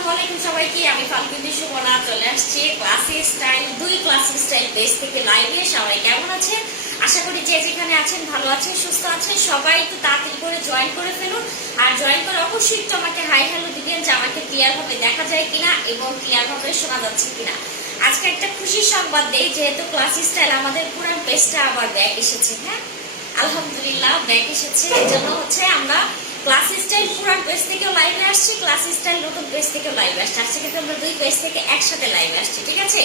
আসসালামু আলাইকুম সবাইকে। আমি ফাল্গুনী সুবর্ণা চলে আসছি classy style classy style page থেকে লাইভে। সবাই কেমন আছেন? আশা করি যে যেখানে আছেন ভালো আছেন, সুস্থ আছেন। সবাই একটু তাড়াতাড়ি করে জয়েন করে ফেলুন। আর জয়েন করে অবশ্যই একটু আমাকে হাই হ্যালো দিবেন যে আমাকে ক্লিয়ার ভাবে দেখা যায় কিনা এবং ক্লিয়ার ভাবে শোনা যাচ্ছে কিনা। আজকে একটা খুশি সংবাদ দেই, যেহেতু ক্লাসি স্টাইল আমাদের পুরান পেজটা আবার ব্যাক এসেছে। হ্যাঁ, আলহামদুলিল্লাহ ব্যাক এসেছে। এই জন্য হচ্ছে আমরা ক্লাসি স্টাইল পুরান পেজ থেকে লাইভে আসছি, ক্লাসি স্টাইল নতুন পেজ থেকে লাইভে আসছি। আজকে কিন্তু আমরা দুই পেজ থেকে একসাথে লাইভে আসছি, ঠিক আছে?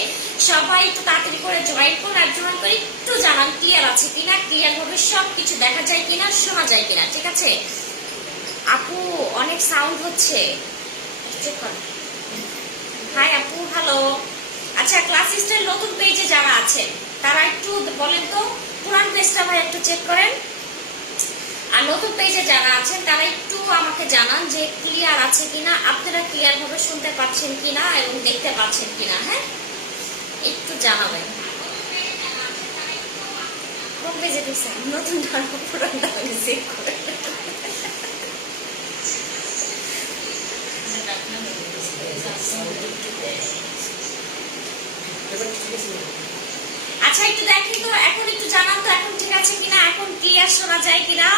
সবাই একটু তাড়াতাড়ি করে জয়েন করুন। আর জয়েন করে একটু জানান ক্লিয়ার আছে কিনা, ক্লিয়ার ভাবে সবকিছু দেখা যায় কিনা, শোনা যায় কিনা, ঠিক আছে? আপু অনেক সাউন্ড হচ্ছে, হাই আপু, হ্যালো। আচ্ছা, ক্লাসি স্টাইল নতুন পেজে যারা আছেন তারা একটু বলেন তো পুরান পেজটা ভাই একটু চেক করেন। আর নতুন পেজে যারা আছেন তারা একটু আমাকে জানান যে ক্লিয়ার আছে কিনা, আপনারা ক্লিয়ার ভাবে শুনতে পাচ্ছেন কিনা এবং দেখতে পাচ্ছেন কিনা। হ্যাঁ, একটু জানাবেন। কোন পেজে দিচ্ছেন? নতুন পুরানটা চেক করে। আচ্ছা, একটু দেখি তো এখন, একটু জানান তো এখন ঠিক আছে কিনা, এখন ক্লিয়ার শোনা যায় কিনা,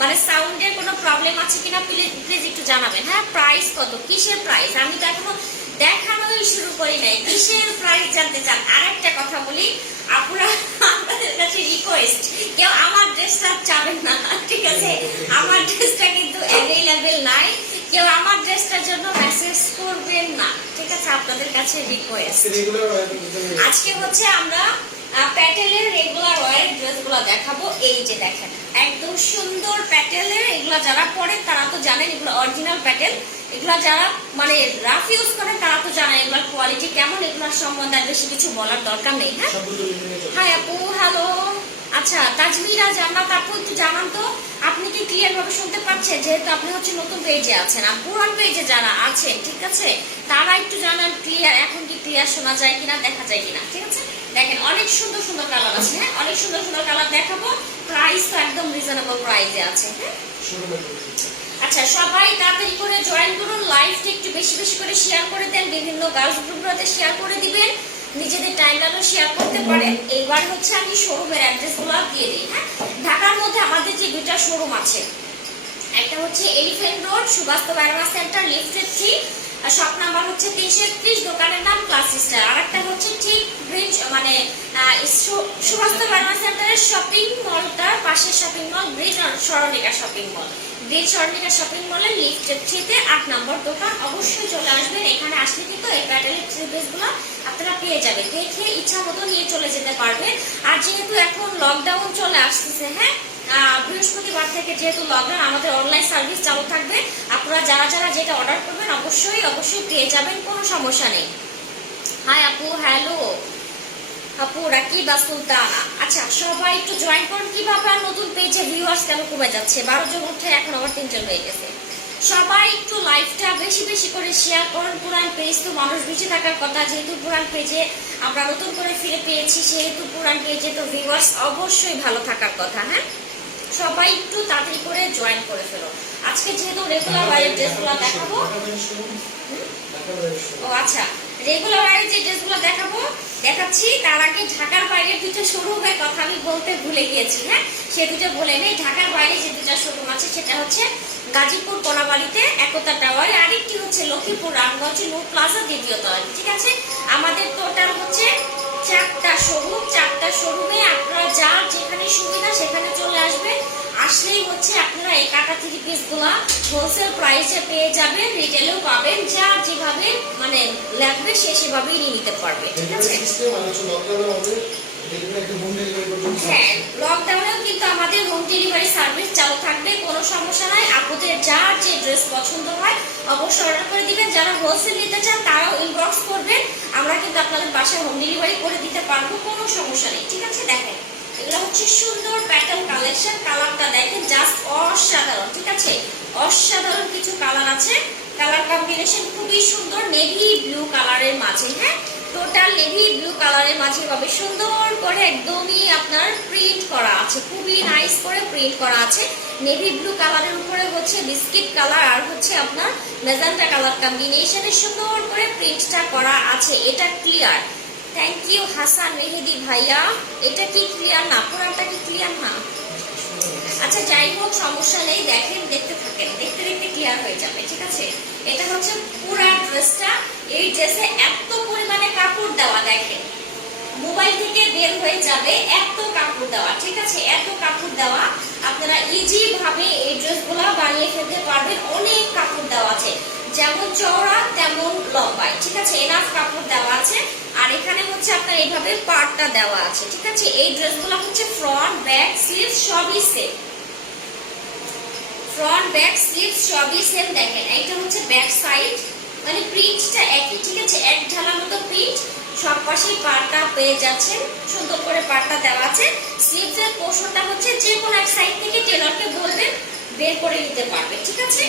মানে সাউন্ডের কোনো প্রবলেম আছে কিনা প্লিজ একটু জানাবেন। হ্যাঁ, প্রাইস কত, কিসের প্রাইস? আমি তো এখনো দেখানোই শুরু করি নাই, কিসের প্রাইস জানতে চান? আর একটা কথা বলি, আপনারা আপনাদের কাছে রিকোয়েস্ট, কেউ আমার ড্রেসটা চাবেন না, ঠিক আছে? আমার ড্রেসটা কিন্তু অ্যাভেলেবেল নাই, কেউ আমার ড্রেসটার জন্য মেসেজ করবেন না, ঠিক আছে? আপনাদের কাছে রিকোয়েস্ট। আজকে হচ্ছে আমরা প্যাটেলের রেগুলার ওয়ার ড্রেসগুলো দেখাবো। এই যে দেখেন, একদম সুন্দর প্যাটেলের। এগুলা যারা পরেন তারা তো জানেন এগুলো অরিজিনাল প্যাটেল। এগুলা যারা মানে রাফ ইউজ করেন তারা তো জানেন এগুলোর কোয়ালিটি কেমন। এগুলোর সম্বন্ধে বেশি কিছু বলার দরকার নেই। হ্যাঁ, হাই আপু, হ্যালো। আচ্ছা, তাজমিরা জান্নাত আপু, একটু জানান তো আপনি কি ক্লিয়ার ভাবে শুনতে পাচ্ছেন? যেহেতু আপনি হচ্ছে নতুন পেজে আছেন, আর পুরান পেজে যারা আছেন, ঠিক আছে, তারা একটু জানান ক্লিয়ার, এখন কি ক্লিয়ার শোনা যায় কিনা, দেখা যায় কিনা, ঠিক আছে? দেখেন অনেক সুন্দর সুন্দর কালার আছে। হ্যাঁ, অনেক সুন্দর সুন্দর কালার দেখাবো। প্রাইস তো একদম রিজনেবল প্রাইসে আছে। হ্যাঁ, আচ্ছা, সবাই তাড়াতাড়ি করে জয়েন করুন। লাইভটা একটু বেশি বেশি করে শেয়ার করে দেন, বিভিন্ন গার্লস গ্রুপগুলোতে শেয়ার করে দিবেন, নিজেদের টাইমলাইনও শেয়ার করতে পারেন। এইবার হচ্ছে আমি শোরুমের অ্যাড্রেসগুলো দিয়ে দিই। হ্যাঁ, ঢাকার মধ্যে আমাদের যে দুইটা শোরুম আছে, একটা হচ্ছে elephant road Subastu aroma centre লিফটেড 3, শপ নাম্বার হচ্ছে 331, দোকানের নাম ক্লাসি স্টাইল। আর একটা হচ্ছে ঠিক ব্রিজ মানে সুবাস্তব অ্যারোমা সেন্টারের শপিং মলটার পাশে shopping mall bridge Smaranika shopping mall, bridge Smaranika shopping মলের লিফটেড 3-তে 8 নম্বর দোকান। অবশ্যই চলে আসবেন। এখানে আসলে কিন্তু এই প্যাটেলের থ্রি পিসগুলো আপনারা পেয়ে যাবেন, দেখে ইচ্ছা মতো নিয়ে চলে যেতে পারবেন। আর যেহেতু এখন লকডাউন চলে আসতেছে, হ্যাঁ, বৃহস্পতিবার থেকে যেহেতু লকডাউন, আমাদের অনলাইন সার্ভিস চালু থাকবে। আপনারা যারা যারা যেটা অর্ডার করবেন অবশ্যই অবশ্যই পেয়ে যাবেন, কোনো সমস্যা নেই। হাই আপু, হ্যালো আপু, রাকিবা সুলতানা। আচ্ছা, সবাই একটু জয়েন করুন। কিভাবে আর নতুন পেজে ভিউয়ার্স কেন কমে যাচ্ছে? 12 জন উঠে এখন আবার 3 জন হয়ে গেছে। সবাই একটু লাইভটা বেশি বেশি করে শেয়ার করুন। পুরান পেজ তো মানুষ বেঁচে থাকার কথা, যেহেতু পুরান পেজে আমরা নতুন করে ফিরে পেয়েছি, সেহেতু পুরান পেজে তো ভিউয়ার্স অবশ্যই ভালো থাকার কথা। হ্যাঁ, সবাই একটু তাড়াতাড়ি করে জয়েন করে ফেলো। আজকে যেহেতু রেগুলার ওয়ারের ড্রেসগুলো দেখাবো। ও আচ্ছা, রেগুলার ওয়ারের যে ড্রেসগুলো দেখাচ্ছি, তার আগে ঢাকার বাইরের দুটো শোরুমের কথা আমি বলতে ভুলে গিয়েছি। হ্যাঁ, সে দুটো বলে নেই। ঢাকার বাইরে যে দুটো শোরুম আছে সেটা হচ্ছে গাজীপুর কোনাবাড়িতে একতা টাওয়ারে, আরেকটি হচ্ছে লক্ষ্মীপুর রামগঞ্জ নূর প্লাজা দ্বিতীয় তলায়, ঠিক আছে? আমাদের টোটাল হচ্ছে 4টা শোরুম। 4টা শোরুমে আপনারা যার যেখানে সুবিধা সেখানে চলে আসবেন। আসলেই হচ্ছে আপনারা এই কাটা থ্রি পিস গুলা হোলসেল প্রাইসে পেয়ে যাবেন, রিটেলেও পাবেন। যার যেভাবে মানে লাগবে সে সেভাবেই নিয়ে নিতে পারবে, ঠিক আছে? হ্যাঁ, লকডাউনেও কিন্তু আমাদের হোম ডেলিভারি সার্ভিস চালু থাকবে, কোনো সমস্যা নাই। আপনাদের যার যে ড্রেস পছন্দ হয় অবশ্যই অর্ডার করে দিবেন। যারা হোলসেল নিতে চান তারাও ইনবক্স করবেন, আমরা কিন্তু আপনাদের বাসায় হোম ডেলিভারি করে দিতে পারবো, কোনো সমস্যা নেই, ঠিক আছে? দেখেন এগুলো হচ্ছে সুন্দর প্যাটার্ন কালেকশন। কালারটা দেখেন জাস্ট অসাধারণ, ঠিক আছে? অসাধারণ কিছু কালার আছে। কালার কম্বিনেশন খুবই সুন্দর, নেভি ব্লু কালারের মাঝে। হ্যাঁ, টোটাল নেভি ব্লু কালারের মাঝে ভাবে সুন্দর করে একদমই আপনার প্রিন্ট করা আছে, খুবই নাইস করে প্রিন্ট করা আছে। নেভি ব্লু কালারের উপরে হচ্ছে বিস্কিট কালার আর হচ্ছে আপনার মেজেন্টা কালার কম্বিনেশনে সুন্দর করে প্রিন্টটা করা আছে। এটা ক্লিয়ার। থ্যাংক ইউ হাসান মেহেদি ভাইয়া। এটা কি ক্লিয়ার না? পুরাটা কি ক্লিয়ার না? আচ্ছা যাই হোক, সমস্যা নেই, দেখেন, দেখতে থাকেন, দেখতে দেখতে ক্লিয়ার হয়ে যাবে, ঠিক আছে। এটা হচ্ছে পুরা ড্রেসটা। এই ড্রেসে এত পরিমাণে কাপড় দেওয়া, দেখেন মোবাইল থেকে বের হয়ে যাবে, এত কাপড় দেওয়া, ঠিক আছে, এত কাপড় দেওয়া। আপনারা ইজি ভাবে এই ড্রেসগুলো বানিয়ে ফেলতে পারবেন। অনেক কাপড় দেওয়া আছে, যেমন চওড়া তেমন লম্বায়, ঠিক আছে, এনাফ কাপড় দেওয়া আছে। আর এখানে হচ্ছে আপনার এইভাবে পার্টটা দেওয়া আছে, ঠিক আছে। এই ড্রেসগুলো হচ্ছে ফ্রন্ট ব্যাক স্লিভস সবই সেম, ফ্রন্ট ব্যাক স্লিভস সবই সেম। দেখেন এটা হচ্ছে ব্যাক সাইড, মানে প্রিন্টটা একই, ঠিক আছে, এক ঢালা মতো প্রিন্ট, সব পাশে পাটটা পেয়ে যাচ্ছেন, সুন্দর করে পাটটা দেওয়া আছে। স্লিভসের পোর্শনটা হচ্ছে যে কোনো এক সাইড থেকে টেলরকে বলবেন বের করে নিতে পারবে, ঠিক আছে।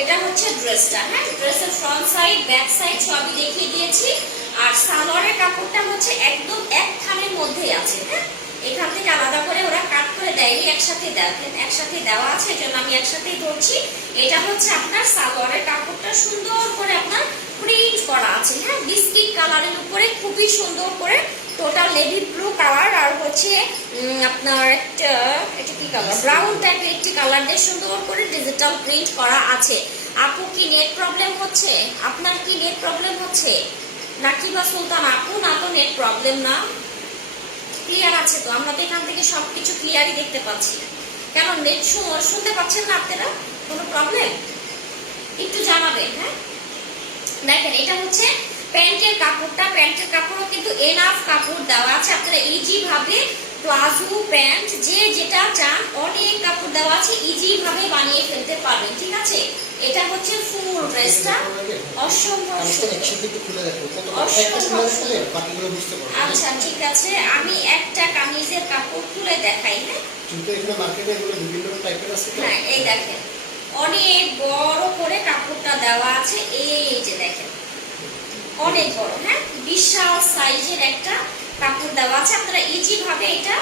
এটা হচ্ছে ড্রেসটা, হ্যাঁ, ড্রেসের ফ্রন্ট সাইড ব্যাক সাইড সবই দেখিয়ে দিয়েছি। আর সালোয়ারের কাপড়টা হচ্ছে একদম এক থানের মধ্যেই আছে, হ্যাঁ, এখান থেকে আলাদা করে ওরা কাট করে দেয়নি, একসাথে দেখেন একসাথে দেওয়া আছে, এজন্য আমি একসাথেই ধরছি। এটা হচ্ছে আপনার সালোয়ারের কাপড়টা সুন্দর করে আপনার প্রিন্ট করা আছে, হ্যাঁ, বিস্কিট কালারের উপরে খুবই সুন্দর করে টোটাল নেভি ব্লু কালার আর হচ্ছে আপনার একটা, এটা কি কালার, ব্রাউন টাইপের একটি কালার দিয়ে সুন্দর করে ডিজিটাল প্রিন্ট করা আছে। আপু কি নেট প্রবলেম হচ্ছে? আপনার কি নেট প্রবলেম হচ্ছে নাকি বা সুলতান আপু? না তো নেট প্রবলেম না, ক্লিয়ার আছে তো, আমরা তো এখান থেকে সবকিছু ক্লিয়ারই দেখতে পাচ্ছি। কেন নেট শুনতে পাচ্ছেন না আপনারা? কোনো প্রবলেম একটু জানাবেন, হ্যাঁ। দেখেন এটা হচ্ছে প্যান্টের কাপড়টা, প্যান্টের কাপড়ও কিন্তু এনাফ কাপড় দেওয়া আছে, আপনারা ইজি ভাবে প্লাজো প্যান্ট যে যেটা চান অনেক কাপড় দেওয়া আছে, ইজি ভাবে বানিয়ে ফেলতে পারবেন, ঠিক আছে। এটা হচ্ছে ফুল ড্রেসটা, অসম্ভব আচ্ছা ঠিক আছে, আমি একটা কামিজের কাপড় খুলে দেখাই, হ্যাঁ, হ্যাঁ, এই দেখেন অনেক বড় করে কাপড়টা দেওয়া আছে, এই যে দেখেন অনেক বড়, হ্যাঁ, বিশাল সাইজের একটা কাপড় দেওয়া আছে, আপনারা ইজি ভাবে এটা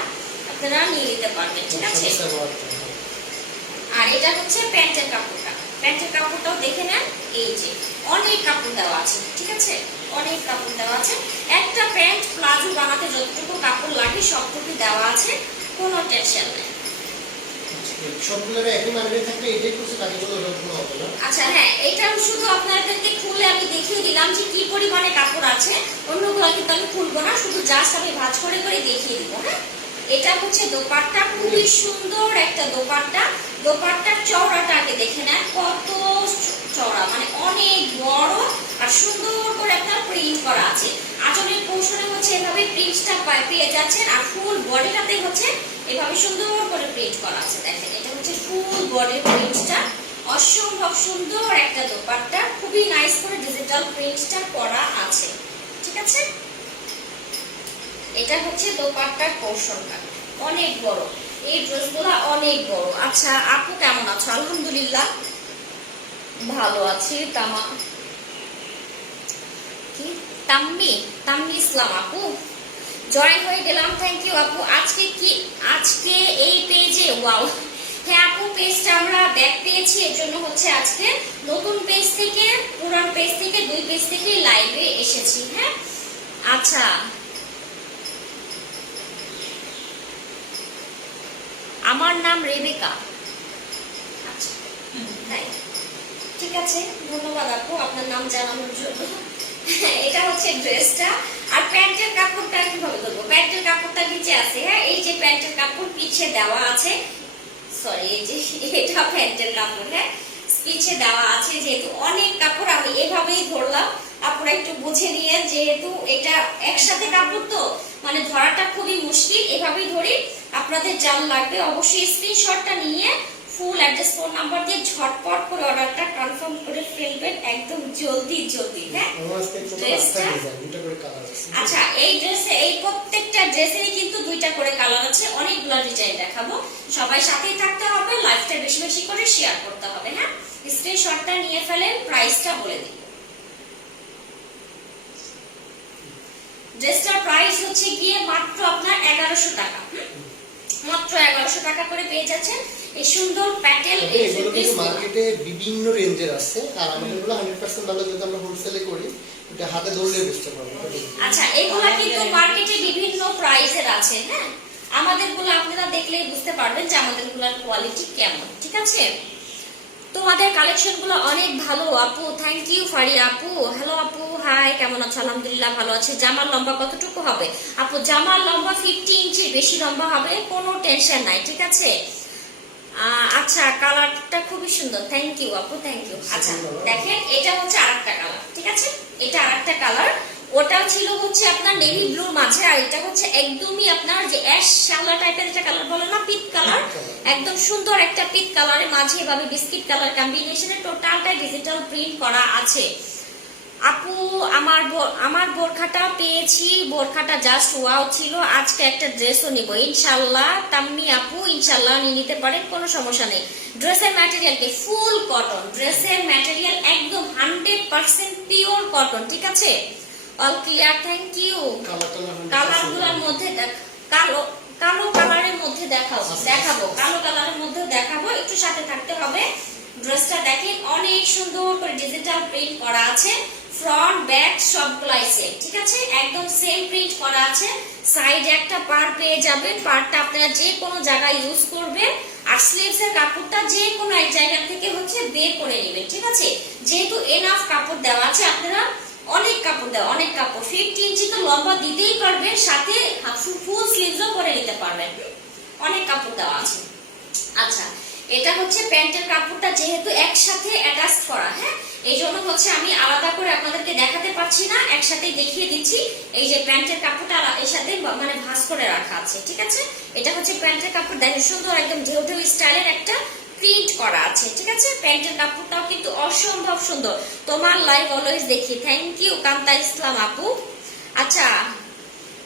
আপনারা নিয়ে নিতে পারবেন, ঠিক আছে। আর এটা হচ্ছে প্যান্টের কাপড়টা, প্যান্টের কাপড়টাও দেখে নেন, এই যে অনেক কাপড় দেওয়া আছে, ঠিক আছে, অনেক কাপড় দেওয়া আছে। একটা প্যান্ট প্লাজো বানাতে যতটুকু কাপড় লাগে সবটুকু দেওয়া আছে, কোনো টেনশন নেই। আচ্ছা হ্যাঁ, এটা শুধু আপনাদেরকে খুলে আমি দেখিয়ে দিলাম যে কি পরিমাণে কাপড় আছে, অন্যগুলো কিন্তু আমি খুলবো না, শুধু জাস্ট আমি ভাঁজ করে করে দেখিয়ে দিব, হ্যাঁ। এটা হচ্ছে দোপাট্টা, খুবই সুন্দর একটা দোপাট্টা। দোপাট্টার চওড়াটা আগে দেখে নেন, কত চওড়া, মানে অনেক বড় আর সুন্দর করে আপনার প্রিন্ট করা আছে। আঁচলের পোর্শনে হচ্ছে এভাবে প্রিন্টটা পেয়ে যাচ্ছেন, আর ফুল বডিটাতে হচ্ছে এভাবে সুন্দর করে প্রিন্ট করা আছে। দেখেন এটা হচ্ছে ফুল বডি প্রিন্টটা, অসম্ভব সুন্দর একটা দোপাট্টা, খুবই নাইস করে ডিজিটাল প্রিন্টটা করা আছে, ঠিক আছে। এটা হচ্ছে দোপাট্টার পোর্শনটা, অনেক বড়, এই ড্রেসগুলো অনেক বড়। আচ্ছা আপু কেমন আছো? আলহামদুলিল্লাহ ভালো আছি। তাম্মি ইসলাম আপু জয়েন হয়ে গেলাম, থ্যাংক ইউ আপু। আজকে এই পেজে ওয়াও, হ্যাঁ আপু পেজটা আমরা ব্যাক পেয়েছি, এর জন্য হচ্ছে আজকে নতুন পেজ থেকে পুরান পেজ থেকে দুই পেজ থেকে লাইভে এসেছি, হ্যাঁ। আচ্ছা আমার নাম রেবেকা। আচ্ছা তাই, ঠিক আছে, ধন্যবাদ আপু আপনার নাম জানানোর জন্য। এটা হচ্ছে ড্রেসটা, আর প্যান্টের কাপড়টা কিভাবে করবো? প্যান্টের কাপড়টা নিচে আছে, হ্যাঁ, এই যে প্যান্টের কাপড় পিছে দেওয়া আছে, সরি এই যে এটা প্যান্টের কাপড়, হ্যাঁ, পিছে দেওয়া আছে। যেহেতু অনেক কাপড় আমি এভাবেই ধরলাম, আপনারা একটু বুঝে নিয়ে, যেহেতু এটা একসাথে কাপড় তো মানে ধরাটা খুবই মুশকিল, এভাবেই ধরি। আপনাদের জাল লাগবে অবশ্যই স্ক্রিনশটটা নিয়ে ফুল অ্যাড্রেস ফোন নাম্বার দিয়ে ঝটপট করে অর্ডারটা কনফার্ম করে ফেলবেন, একদম জলদি, হ্যাঁ। আচ্ছা এই ড্রেসে, এই প্রত্যেকটা ড্রেসেরই কিন্তু দুইটা করে কালার আছে, অনেকগুলো ডিজাইন দেখাবো, সবাই সাথেই থাকতে হবে, লাইভটা বেশি বেশি করে শেয়ার করতে হবে, হ্যাঁ। স্ক্রিনশটটা নিয়ে ফেলেন, প্রাইসটা বলে দিই। ড্রেসটার প্রাইস হচ্ছে গিয়ে মাত্র আপনার 1100 টাকা, মাত্র 1100 টাকা করে পেয়ে যাচ্ছেন এই সুন্দর প্যাটেল। এগুলো কিন্তু মার্কেটে বিভিন্ন রেঞ্জের আছে, আর আমাদের গুলো 100% ভালো, যেহেতু আমরা হোলসেলে করি, এটা হাতে ধরলে বুঝতে পারবো। আচ্ছা, এগুলা কিন্তু মার্কেটে বিভিন্ন প্রাইসের আছে, হ্যাঁ, আমাদের গুলো আপনারা দেখলেই বুঝতে পারবেন যে আমাদের গুলার কোয়ালিটি কেমন, ঠিক আছে। তোমাদের কালেকশন গুলো অনেক ভালো আপু, থ্যাংক ইউ ফারিয়া আপু। হ্যালো আপু, হাই, কেমন আছো? আলহামদুলিল্লাহ ভালো আছে। জামার লম্বা কতটুকু হবে আপু? জামার লম্বা 50 ইঞ্চির বেশি লম্বা হবে, কোনো টেনশন নাই, ঠিক আছে। আচ্ছা, কালারটা খুবই সুন্দর, থ্যাংক ইউ আপু, থ্যাংক ইউ। আচ্ছা দেখেন, এটা হচ্ছে আরেকটা কালার, ঠিক আছে, এটা আরেকটা কালার। ওটা ছিল হচ্ছে আপনার নেভি ব্লুর মাঝে, আর এটা হচ্ছে একদমই আপনার যে অ্যাশ শ্যামলা টাইপের একটা কালার বলে না, পিট কালার, একদম সুন্দর একটা পিট কালারের মাঝে এভাবে বিস্কিট কালার কম্বিনেশনে টোটালটাই ডিজিটাল প্রিন্ট করা আছে। আপু আমার বোরখাটা পেয়েছি, বোরখাটা জাস্ট ওয়াও ছিল। আজকে একটা ড্রেসও নিব ইনশাআল্লাহ। তাম্মি আপু ইনশাআল্লাহ নিয়ে নিতে পারেন, কোনো সমস্যা নেই। ড্রেসের ম্যাটেরিয়াল কি ফুল কটন, ড্রেসের ম্যাটেরিয়াল একদম 100% পিওর কটন, ঠিক আছে। All clear, thank you. কালারগুলোর মধ্যে কালো কালো কালারের মধ্যে দেখাবো, কালো কালারের মধ্যে দেখাবো, একটু সাথে থাকতে হবে। ড্রেসটা দেখেন অনেক সুন্দর করে ডিজিটাল প্রিন্ট করা আছে, ফ্রন্ট ব্যাক সবগুলাই সেম, ঠিক আছে, একদম সেম প্রিন্ট করা আছে। সাইডে একটা পার পেয়ে যাবেন, পারটা আপনারা যে কোনো জায়গায় ইউজ করবেন, আর স্লিভস এর কাপড়টা যে কোনো এক জায়গা থেকে হচ্ছে বের করে নেবেন, ঠিক আছে। যেহেতু এনাফ কাপড় দেওয়া আছে, আপনারা অনেক কাপড় দেওয়া, অনেক কাপড় 50 ইঞ্চি তো লম্বা দিতেই পারবেন, সাথে ফুল স্লিভসও করে নিতে পারবেন, অনেক কাপড় দেওয়া আছে। আচ্ছা, এটা হচ্ছে প্যান্টের কাপড়টা যেহেতু একসাথে অ্যাটাচ করা, হ্যাঁ, এই জন্য হচ্ছে আমি আলাদা করে আপনাদেরকে দেখাতে পারছি না, একসাথে দেখিয়ে দিচ্ছি। এই যে প্যান্টের কাপড়টা এর সাথে মানে ভাঁজ করে রাখা আছে, ঠিক আছে। এটা হচ্ছে প্যান্টের কাপড়, দেখেন সুন্দর একদম ঢেউ ঢেউ স্টাইলের একটা প্রিন্ট করা আছে, ঠিক আছে। প্যান্টের কাপড়টাও কিন্তু অসম্ভব সুন্দর। তোমার লাইভ অলওয়েজ দেখি, থ্যাংক ইউ কান্তা ইসলাম আপু। আচ্ছা,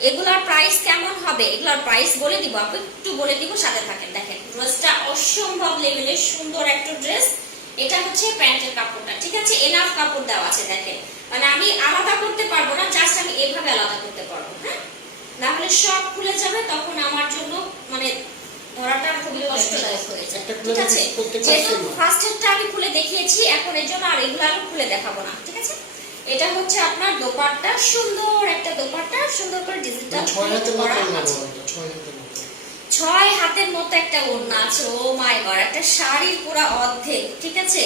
এগুলার প্রাইস কেমন হবে? এগুলার প্রাইস বলে দিব আপু, একটু বলে দিব, সাথে থাকেন। দেখেন ড্রেসটা অসম্ভব লেভেলের সুন্দর একটা ড্রেস। এটা হচ্ছে প্যান্টের কাপড়টা, ঠিক আছে, এনাফ কাপড় দেওয়া আছে। দেখেন মানে আমি আলাদা করতে পারবো না, জাস্ট আমি এভাবে আলাদা করতে পারবো, হ্যাঁ, না হলে সব খুলে যাবে, তখন আমার জন্য মানে ধরাটা খুবই কষ্টদায়ক হয়ে যায়, ঠিক আছে। যেহেতু ফার্স্টেরটা আমি খুলে দেখিয়েছি, এখন এর জন্য আর এগুলো আমি খুলে দেখাবো না, ঠিক আছে। এটা হচ্ছে আপনার দোপাট্টা, সুন্দর একটা দোপাট্টা, সুন্দর করে ডিজিটাল 6 হাতের মতো একটা ওড়না আছে। ও মাই গড, একটা শাড়ির পুরো অর্ধেক, ঠিক আছে,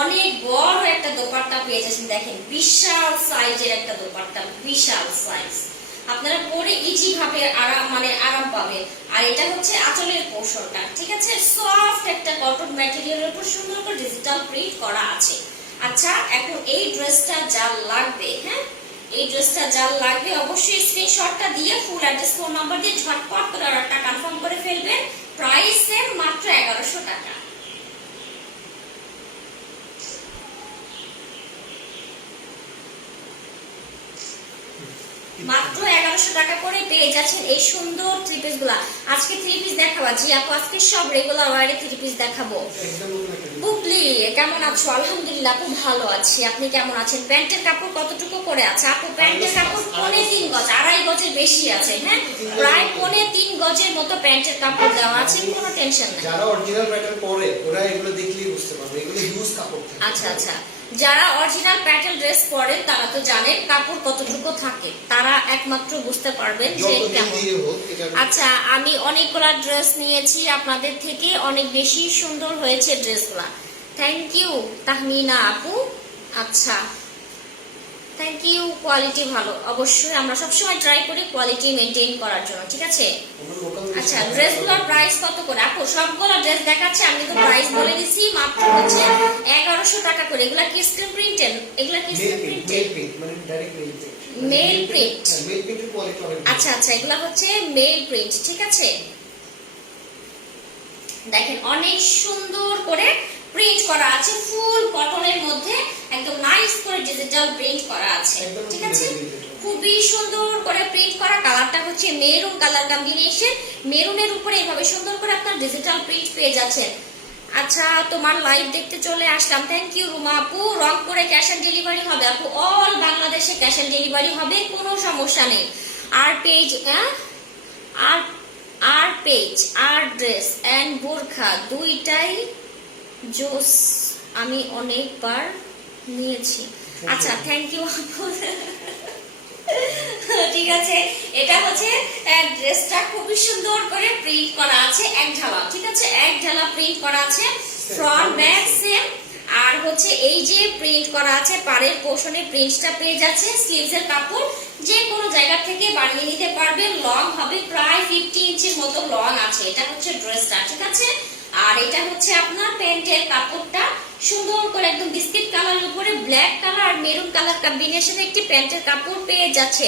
অনেক বড় একটা দোপাট্টা পেয়ে যাচ্ছেন। দেখেন বিশাল সাইজের একটা দোপাট্টা, বিশাল সাইজ, আপনারা পরে ইজি ভাবে আরাম মানে আরাম পাবে। আর এটা হচ্ছে আঁচলের পোর্শনটা, ঠিক আছে, সফট একটা কটন ম্যাটেরিয়ালের উপর সুন্দর করে ডিজিটাল প্রিন্ট করা আছে। আচ্ছা, এখন এই ড্রেসটা যা লাগবে, হ্যাঁ, এই ড্রেসটা যা লাগবে অবশ্যই স্ক্রিনশটটা দিয়ে ফুল অ্যাড্রেস ফোন নাম্বার দিয়ে ঝটপট করে অর্ডারটা কনফার্ম করে ফেলবেন। প্রাইস সেম, মাত্র 1100 টাকা। মাত্র 1100 টাকা করে পেয়ে যাচ্ছেন এই সুন্দর থ্রি পিস গুলা। আজকে থ্রি পিস দেখাবো জি আপু, আজকে সব রেগুলার ওয়ারে থ্রি পিস দেখাবো। বুবলি কেমন আছো? আলহামদুলিল্লাহ আপু ভালো আছি, আপনি কেমন আছেন? প্যান্টের কাপড় কতটুকু করে আছে আপু? প্যান্টের কাপড় 3.5 গজ, 2.5 গজের বেশি আছে, হ্যাঁ, প্রায় 3.5 গজের মতো প্যান্টের কাপড় দেওয়া আছে, কোনো টেনশন নাই। যারা অরিজিনাল প্যাটার্ন পরে ওরা এগুলো দেখলেই বুঝতে পারবে, এগুলো ইউজ কাপড় থাকে। আচ্ছা আচ্ছা, যারা অরিজিনাল প্যাটার্ন ড্রেস পরেন তারা তো জানেন কাপড় কতটুকু থাকে, তারা একমাত্র বুঝতে পারবেন যে কেমন। আচ্ছা, আমি অনেকগুলা ড্রেস নিয়েছি আপনাদের থেকে, অনেক বেশি সুন্দর হয়েছে ড্রেসগুলা, থ্যাংক ইউ তাহমিনা আপু। আচ্ছা থ্যাংক ইউ, কোয়ালিটি ভালো, অবশ্যই আমরা সবসময় ট্রাই করি কোয়ালিটি মেনটেন করার জন্য, ঠিক আছে। আচ্ছা, ড্রেসগুলোর প্রাইস কত করে আপু? সবগুলো ড্রেস দেখাচ্ছে, আমি তো প্রাইস বলে দিছি, মাত্র হচ্ছে 1100 টাকা করে। এগুলা কি স্ক্রিন প্রিন্টেড? এগুলা কি স্ক্রিন প্রিন্টেড? মানে ডাইরেক্ট মেল প্রিন্ট। মেল প্রিন্টের কোয়ালিটি অনেক। আচ্ছা আচ্ছা, এগুলা হচ্ছে মেল প্রিন্ট, ঠিক আছে। দেখেন অনেক সুন্দর করে প্রিন্ট করা আছে, ফুল কটনের মধ্যে একদম নাইস করে ডিজিটাল প্রিন্ট করা আছে, ঠিক আছে, খুবই সুন্দর করে প্রিন্ট করা। কালারটা হচ্ছে মেরুন কালার কম্বিনেশন, মেরুনের উপরে এইভাবে সুন্দর করে আপনার ডিজিটাল প্রিন্ট পেয়ে যাচ্ছেন। আচ্ছা, তোমার লাইভ দেখতে চলে আসলাম, থ্যাংক ইউ রুমা আপু। রংপুরে ক্যাশ অন ডেলিভারি হবে আপু? অল বাংলাদেশে ক্যাশ অন ডেলিভারি হবে, কোনো সমস্যা নেই। আর পেজ আর পেজ আর ড্রেস এন্ড বোরখা দুইটাই জোস, আমি অনেকবার নিয়েছি। আচ্ছা থ্যাংক ইউ আপু। ঠিক আছে, এটা হচ্ছে ড্রেসটা খুবই সুন্দর করে প্রিন্ট করা আছে, এক ঢালা, ঠিক আছে, এক ঢালা প্রিন্ট করা আছে, ফ্রন্ট ব্যাক সেম। আর হচ্ছে এই যে প্রিন্ট করা আছে পাড়ের পোর্শনে প্রিন্টটা পেয়ে যাচ্ছে। স্লিভস এর কাপড় যে কোনো জায়গা থেকে বানিয়ে নিতে পারবেন। লং হবে প্রায় 50 ইঞ্চির মতো লং আছে। এটা হচ্ছে ড্রেসটা, ঠিক আছে। আর এটা হচ্ছে আপনার প্যান্টের কাপড়টা সুন্দর করে একদম বিস্কিট কালারের উপরে ব্ল্যাক কালার আর মেরুন কালার কম্বিনেশনে একটি প্যান্টের কাপড় পেয়ে যাচ্ছে।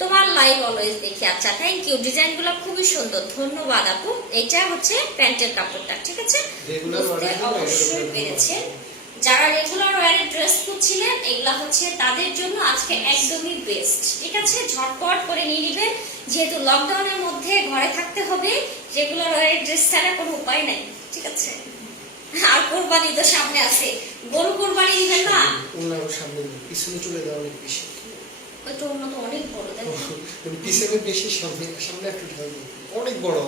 তোমার লাইভ অলওয়েজ দেখি। আচ্ছা থ্যাংক ইউ, ডিজাইনগুলো খুবই সুন্দর, ধন্যবাদ আপু। এটা হচ্ছে প্যান্টের কাপড়টা, ঠিক আছে, অবশ্যই পেরেছে। যারা রেগুলার ওয়ারের ড্রেস খুঁজছিলেন এগুলা হচ্ছে তাদের জন্য আজকে একদমই বেস্ট, ঠিক আছে। ঝটপট করে নিয়ে নেবেন, যেহেতু লকডাউনের মধ্যে ঘরে থাকতে হবে, রেগুলার ওয়ারের ড্রেস ছাড়া কোনো উপায় নাই, ঠিক আছে। আর কোরবানি তো সামনে আছে, গরু কোরবানি দিবেন না, সামনে পিছনে চলে যাওয়া অনেক বেশি, ওইটা উন্নত অনেক বড়, পিছনে বেশি, সামনে সামনে একটু ঢাল অনেক বড়।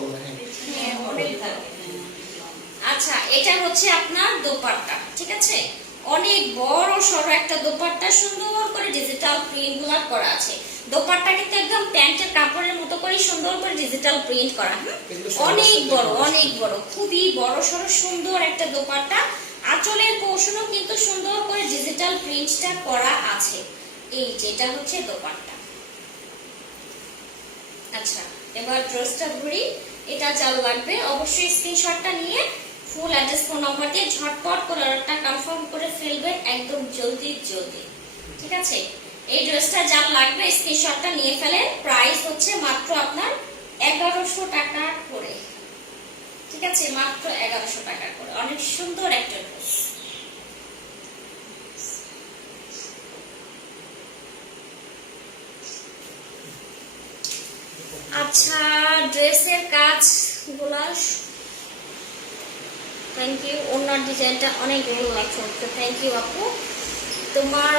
হ্যাঁ অনেক বড়। আচ্ছা এটা হচ্ছে আপনার দোপাট্টা, ঠিক আছে, অনেক বড় সরো একটা দোপাট্টা, সুন্দর করে ডিজিটাল প্রিন্ট গুলা করা আছে। দোপাট্টা কিন্তু একদম প্যান্টের কাপড়ের মতো করে সুন্দর করে ডিজিটাল প্রিন্ট করা, অনেক বড়, অনেক বড়, খুবই বড় সরো সুন্দর একটা দোপাট্টা। আঁচলের পোর্শনও কিন্তু সুন্দর করে ডিজিটাল প্রিন্টটা করা আছে। এই যেটা হচ্ছে দোপাট্টা। আচ্ছা এবার ড্রেসটা ঘুরি, এটা চালু লাগবে, অবশ্যই স্ক্রিনশটটা নিয়ে ফুল অ্যাড্রেস ফোন নাম্বার দিয়ে ঝটপট করে অর্ডারটা কনফার্ম করে ফেলবেন একদম জলদি জলদি, ঠিক আছে। এই ড্রেসটা যার লাগবে স্ক্রিনশটটা নিয়ে ফেলেন। প্রাইস হচ্ছে মাত্র আপনার 1100 টাকা করে, ঠিক আছে, মাত্র 1100 টাকা করে। অনেক সুন্দর একটা ড্রেস। আচ্ছা ড্রেসের কাজ গুলা থ্যাংক ইউ, ওনার ডিজাইনটা অনেক ভালো লাগছে, থ্যাংক ইউ আপু তোমার।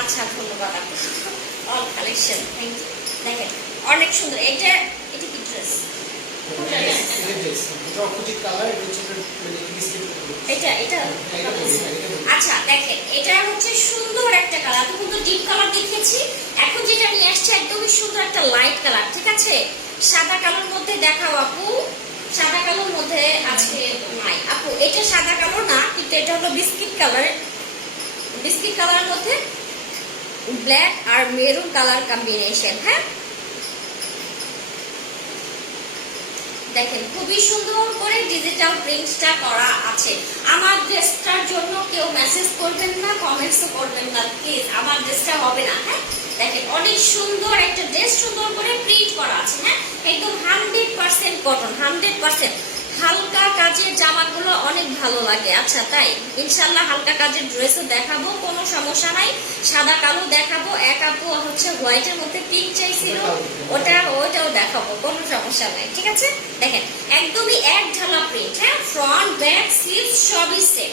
আচ্ছা ধন্যবাদ আপু, অল কালেকশন থ্যাংক ইউ। দেখেন অনেক সুন্দর, এটা এটা কি ড্রেস, এটা এটা আচ্ছা দেখেন এটা হচ্ছে সুন্দর একটা কালার, কিন্তু ডিপ কালার দেখিয়েছি, এখন যেটা নিয়ে আসছে একদমই সুন্দর একটা লাইট কালার, ঠিক আছে। সাদা কালার মধ্যে দেখাও আপু, সাদা কালোর মধ্যে আজকে নাই আপু, এটা সাদা কালো না, কিন্তু এটা হলো বিস্কিট কালার, বিস্কিট কালারের মধ্যে ব্ল্যাক আর মেরুন কালার কম্বিনেশন। হ্যাঁ দেখেন খুবই সুন্দর করে ডিজিটাল প্রিন্টটা করা আছে। আমার ড্রেসটার জন্য কেউ মেসেজ করবেন না, কমেন্টসও করবেন না প্লিজ, আমার ড্রেসটা হবে না। হ্যাঁ দেখেন অনেক সুন্দর একটা ড্রেস, সুন্দর করে প্রিন্ট করা আছে। হ্যাঁ একদম 100% কটন, 100%। হালকা কাজের জামাগুলো অনেক ভালো লাগে। আচ্ছা তাই ইনশাল্লাহ হালকা কাজের ড্রেসও দেখাবো, কোনো সমস্যা নাই। সাদা কালো দেখাবো, এক আপু হচ্ছে হোয়াইটের মধ্যে পিঙ্ক চাইছিল, ওটাও দেখাবো, কোনো সমস্যা নাই, ঠিক আছে। দেখেন একদমই এক ঢালা প্রিন্ট, হ্যাঁ ফ্রন্ট ব্যাক স্লিভ সবই সেম,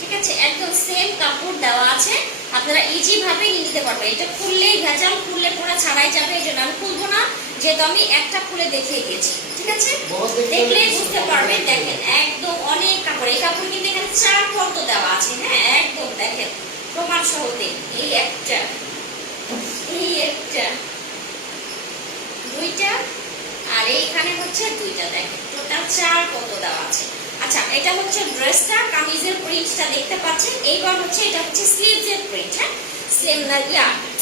ঠিক আছে, একদম সেম কাপড় দেওয়া আছে, আপনারা ইজি ভাবে নিতে পারবেন। এটা খুললেই ভেজাল, খুললে পুরো ছাড়াই যাবে, এই জন্য আমি খুলবো না, যেহেতু আমি একটা খুলে দেখিয়ে দিয়েছি, ঠিক আছে, দেখলেই বুঝতে পারবেন। দেখেন একদম অনেক কাপড়, এই কাপড় কিন্তু এখানে 4 ফর্দ দেওয়া আছে। হ্যাঁ একদম দেখেন প্রমাণ সহতে, এই একটা, এই একটা, দুইটা, আর এইখানে হচ্ছে দুইটা, দেখেন টোটাল 4 ফর্দ দেওয়া আছে। আচ্ছা এটা হচ্ছে ড্রেসটা, কামিজের প্রিন্টটা দেখতে পাচ্ছেন। এইবার হচ্ছে এটা হচ্ছে স্লিভসের প্রিন্ট, হ্যাঁ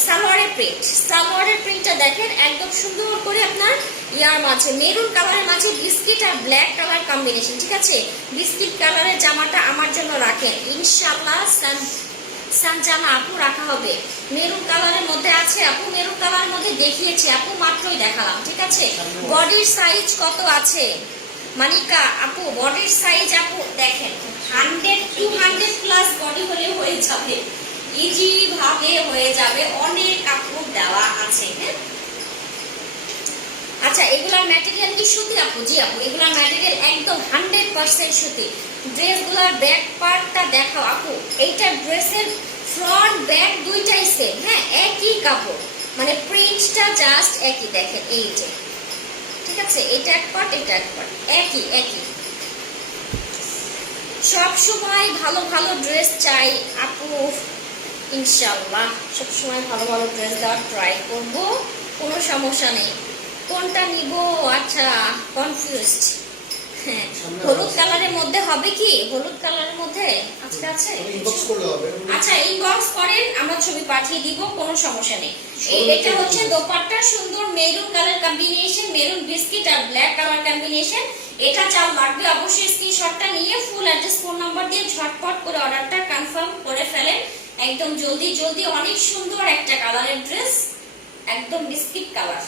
সালোয়ারের প্রিন্ট, সালোয়ারের প্রিন্টটা দেখেন একদম সুন্দর করে আপনার ইয়ার মাঝে মেরুন কালারের মাঝে বিস্কিট আর ব্ল্যাক কালার কম্বিনেশন, ঠিক আছে। বিস্কিট কালারের জামাটা আমার জন্য রাখেন ইনশাআল্লাহ, জামা আপু রাখা হবে। মেরুন কালারের মধ্যে আছে আপু, মেরুন কালারের মধ্যে দেখিয়েছি আপু, মাত্রই দেখালাম, ঠিক আছে। বডির সাইজ কত আছে মানিকা আপু? বডির সাইজ আপু দেখেন 100-200 বডি হলে হয়ে যাবে, ইজি ভাবে হয়ে যাবে, অনেক কাপড় দেওয়া আছে। হ্যাঁ আচ্ছা এগুলার ম্যাটেরিয়াল কি সুতি আপু? জি আপু এগুলার ম্যাটেরিয়াল একদম 100% সুতি। ড্রেসগুলার ব্যাক পার্টটা দেখাও আপু। এইটা ড্রেসের ফ্রন্ট ব্যাক দুইটাই সেম, হ্যাঁ একই কাপড়, মানে প্রিন্টটা জাস্ট একই, দেখেন এই যে, ঠিক আছে, এটা এক পার্ট, এটা এক পার্ট, একই একই। সব সময় ভালো ভালো ড্রেস চাই আপু, ইনশাআল্লাহ সব সময় ভালো ভালো ড্রেস দেওয়ার ট্রাই করব, কোনো সমস্যা নেই। কোনটা নিব? আচ্ছা কনফিউজড। হ্যাঁ, হলুদ কালারের মধ্যে হবে কি? হলুদ কালারের মধ্যে আজকে আছে? ইনবক্স করলে হবে। আচ্ছা ইনবক্স করেন, আমরা ছবি পাঠিয়ে দিব, কোনো সমস্যা নেই। এটা হচ্ছে দোপাট্টা, সুন্দর maroon colour combination, maroon biscuit আর ব্ল্যাক কালার কম্বিনেশন। এটা যা লাগবে অবশ্যই স্ক্রিনশটটা নিয়ে ফুল অ্যাড্রেস ফোন নাম্বার দিয়ে ঝটপট করে অর্ডারটা কনফার্ম করে ফেলেন, একদম জলদি জলদি। অনেক সুন্দর একটা কালারের ড্রেস, একদম বিস্কিট কালার।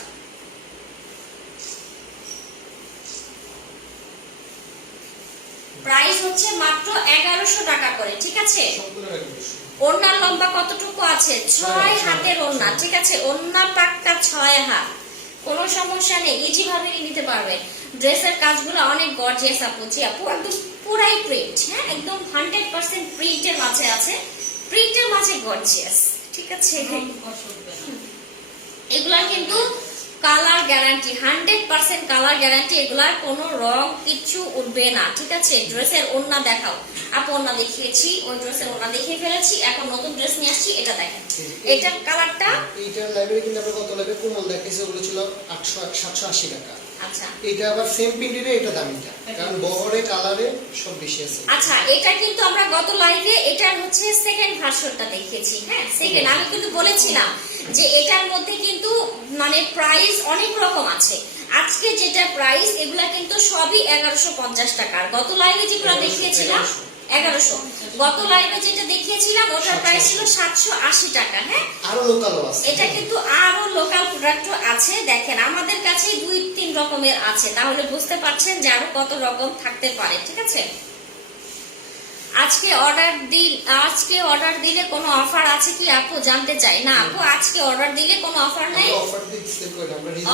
প্রাইস হচ্ছে মাত্র 1100 টাকা করে, ঠিক আছে। ওড়নার লম্বা কতটুকু আছে? 6 হাতের ওড়না, ঠিক আছে। ওড়না পাক্কা 6 হাত, কোনো সমস্যা নেই, ইজি ভাবে নিতে পারবে। ড্রেসের কাজগুলো অনেক গর্জিয়াস আপু, জি আপু একদম পুরাই প্রিন্ট, হ্যাঁ একদম 100% প্রিন্টের মাঝে আছে, প্রিন্টের মাঝে গর্জিয়াস, ঠিক আছে। এগুলা কিন্তু কালার গ্যারান্টি, 100% কালার গ্যারান্টি, এগুলার কোনো রং কিছু উঠবে না, ঠিক আছে। ড্রেসের ওড়না দেখাও আপু, ওড়না দেখিয়েছি, ওই ড্রেসের ওড়না দেখিয়ে ফেলেছি, এখন নতুন ড্রেস নিয়ে আসছি, এটা দেখেন। এটার কালারটা এইটার লাইব্রেরি কিন্তু আমরা কত লাগবে কোমল দেখাইছে, ওগুলো ছিল 780 টাকা। আচ্ছা এটা আবার সেম প্রিন্টের, এটা দামিটা, কারণ বহরে কালারে সব বেশি আছে। আচ্ছা এটা কিন্তু আমরা গত লাইভে এটার হচ্ছে সেকেন্ড ভার্সনটা দেখিয়েছি, হ্যাঁ সেকেন্ড। আমি কিন্তু বলেছিলাম যে এটার মধ্যে কিন্তু মানে প্রাইস অনেক রকম আছে। আজকে যেটা প্রাইস এগুলা কিন্তু সবই 1150 টাকা। গত লাইভে যেগুলো দেখিয়েছিলাম 1100, গত লাইভে যেটা দেখিয়েছিলাম ওটার প্রাইস ছিল 780 টাকা। হ্যাঁ আরো লোকালও আছে, এটা কিন্তু আরো লোকাল প্রোডাক্টও আছে। দেখেন আমাদের কাছে 2-3 রকমের আছে, তাহলে বুঝতে পারছেন যে আরো কত রকম থাকতে পারে, ঠিক আছে। আজকে অর্ডার দিলে কোনো অফার আছে কি আপু জানতে চাই? না আপু, আজকে অর্ডার দিলে কোনো অফার নাই।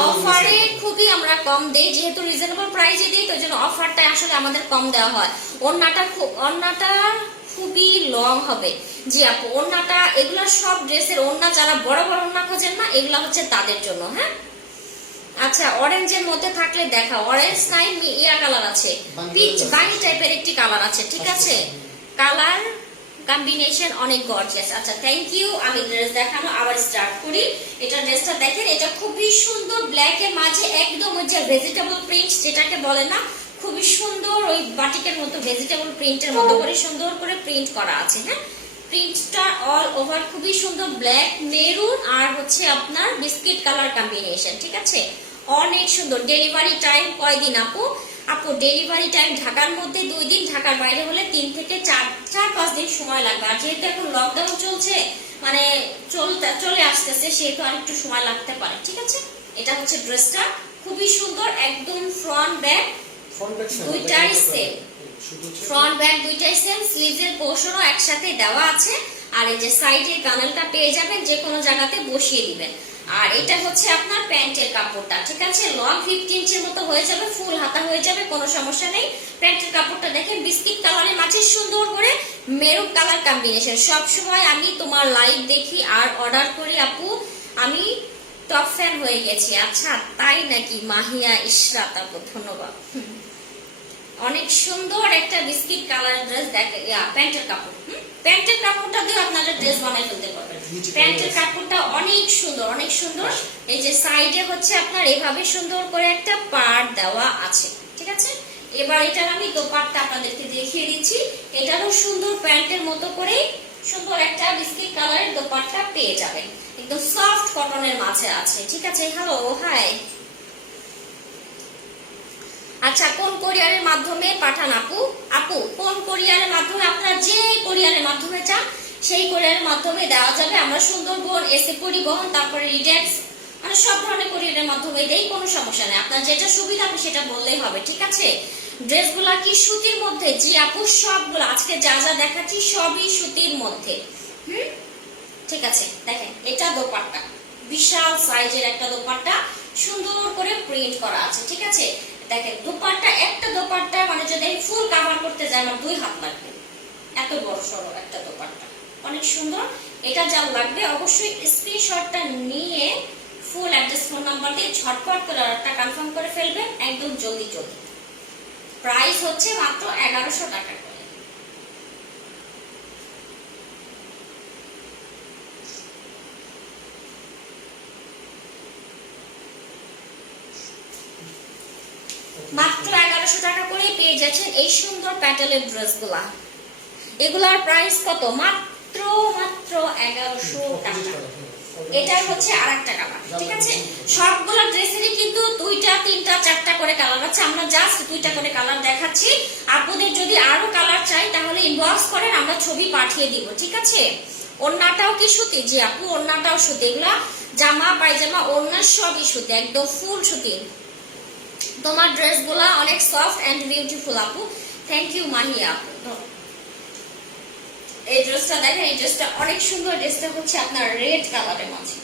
অফারে খুবই আমরা কম দেই, যেহেতু রিজনেবল প্রাইসে দিই, তো জন্য অফারটা আসলে আমাদের কম দেওয়া হয়। ওড়নাটা খুবই লং হবে, জি আপু। ওড়নাটা এগুলা সব ড্রেসের ওড়না, যারা বড় বড় ওড়না খোঁজেন না, এগুলা হচ্ছে তাদের জন্য। হ্যাঁ আচ্ছা অরেঞ্জের মধ্যে থাকলে দেখা, অরেঞ্জ নাই, ইয়া কালার আছে, পিচ বানি টাইপের একটি কালার আছে, ঠিক আছে। কালার কম্বিনেশন অনেক গর্জিয়াস। আচ্ছা থ্যাংক ইউ। আমি ড্রেস দেখানো আবার স্টার্ট করি। এটা ড্রেসটা দেখেন, এটা খুবই সুন্দর, ব্ল্যাক এর মাঝে একদম ওই যে ভেজিটেবল প্রিন্ট যেটাকে বলে না, খুবই সুন্দর ওই বাটিকের মতো ভেজিটেবল প্রিন্টের মতো করে সুন্দর করে প্রিন্ট করা আছে। হ্যাঁ প্রিন্টটা অল ওভার খুবই সুন্দর, ব্ল্যাক মেরুন আর হচ্ছে আপনার বিস্কিট কালার কম্বিনেশন, ঠিক আছে। অনেক সুন্দর। ডেলিভারি টাইম কয়দিন আপু? আপু ডেলিভারি টাইম ঢাকার মধ্যে 2 দিন, ঢাকার বাইরে হলে 3 থেকে 4-5 দিন সময় লাগবে। আর যেহেতু এখন লকডাউন চলছে, মানে চলে আসতেছে, সেহেতু আর একটু সময় লাগতে পারে, ঠিক আছে। এটা হচ্ছে ড্রেসটা খুবই সুন্দর, একদম ফ্রন্ট ব্যাক দুইটাই সেম, ফ্রন্ট ব্যাক দুইটাই সেম, স্লিভের পোর্শনও একসাথে দেওয়া আছে। আর এই যে সাইডের কানেলটা পেয়ে যাবেন, যে কোনো জায়গাতে বসিয়ে দিবেন। আর এটা হচ্ছে আপনার প্যান্টের কাপড়টা, ঠিক আছে। লং 50 ইঞ্চির মতো হয়ে যাবে, ফুল হাতা হয়ে যাবে, কোনো সমস্যা নেই। প্যান্টের কাপড়টা দেখেন বিস্কিট কালারের মাঝে সুন্দর করে মেরুন কালার কম্বিনেশন। সব সময় আমি তোমার লাইভ দেখি আর অর্ডার করি আপু, আমি টপ ফ্যান হয়ে গেছি। আচ্ছা তাই নাকি? মাহিয়া ইশরাত আপু ধন্যবাদ। অনেক সুন্দর একটা বিস্কিট কালার ড্রেস দেখে, প্যান্টের কাপড়, প্যান্টের কাপড়টা দিয়ে আপনারা ড্রেস বানাই ফেলতে পারবেন। প্যান্টের কাপড়টা অনেক সুন্দর, অনেক সুন্দর। এই যে সাইডে হচ্ছে আপনার এভাবে সুন্দর করে একটা পাড় দেওয়া আছে, ঠিক আছে। এবার এটার আমি দোপাট্টা আপনাদেরকে দেখিয়ে দিচ্ছি। এটারও সুন্দর প্যান্টের মতো করে সুন্দর একটা বিস্কিট কালারের দোপাট্টা পেয়ে যাবেন, একদম সফট কটনের মাঝে আছে, ঠিক আছে। Hello hi. আচ্ছা কোন কোরিয়ারের মাধ্যমে পাঠান আপু? আপু কোন কোরিয়ারের মাধ্যমে, আপনারা যে কোরিয়ারের মাধ্যমে চান সেই কোরিয়ারের মাধ্যমে দেওয়া যাবে। আমরা সুন্দরবন, এসে পরিবহন, তারপরে রিডেক্স, মানে সব ধরনের কোরিয়ারের মাধ্যমে দেই, কোনো সমস্যা নেই। আপনার যেটা সুবিধা আপনি সেটা বললেই হবে, ঠিক আছে। ড্রেসগুলা কি সুতির মধ্যে? জি আপু সবগুলো আজকে যা যা দেখাচ্ছি সবই সুতির মধ্যে। ঠিক আছে দেখেন, এটা দোপাট্টা, বিশাল সাইজের একটা দোপাট্টা, সুন্দর করে প্রিন্ট করা আছে, ঠিক আছে। দেখেন দোপাট্টা, একটা দোপাট্টা মানে যদি আমি ফুল কভার করতে যাই আমার 2 হাত লাগবে, এত বড় সরো একটা দোপাট্টা, অনেক সুন্দর। এটা যা লাগবে অবশ্যই স্ক্রিনশটটা নিয়ে ফুল অ্যাড্রেস ফোন নাম্বার দিয়ে ঝটপট করে অর্ডারটা কনফার্ম করে ফেলবেন একদম জলদি জলদি। প্রাইস হচ্ছে মাত্র 1100 টাকা করে। মাত্র 1100 টাকা করে পেয়ে যাচ্ছেন এই সুন্দর প্যাটেলের ড্রেসগুলা। এগুলার প্রাইস কত? মাত্র মাত্র 1100 টাকা। এটা হচ্ছে আরেকটা কালার, ঠিক আছে? সবগুলো ড্রেসেরই কিন্তু 2টা 3টা 4টা করে কালার আছে, আমরা জাস্ট 2টা করে কালার দেখাচ্ছি। আপনাদের যদি আরো কালার চাই তাহলে ইনবক্স করেন, আমরা ছবি পাঠিয়ে দিব, ঠিক আছে? ওড়নাটাও কি সুতি? জি আপু, ওড়নাটাও সুতি। এগুলা জামা পায়জামা ওড়না সবই সুতি, একদম ফুল সুতি। তোমার ড্রেসগুলা অনেক সফট এন্ড বিউটিফুল আপু। থ্যাংক ইউ মাহিয়া আপু। এই ড্রেসটা দেখেন, এই ড্রেসটা অনেক সুন্দর। ড্রেসটা হচ্ছে আপনার রেড কালারের মাঝে,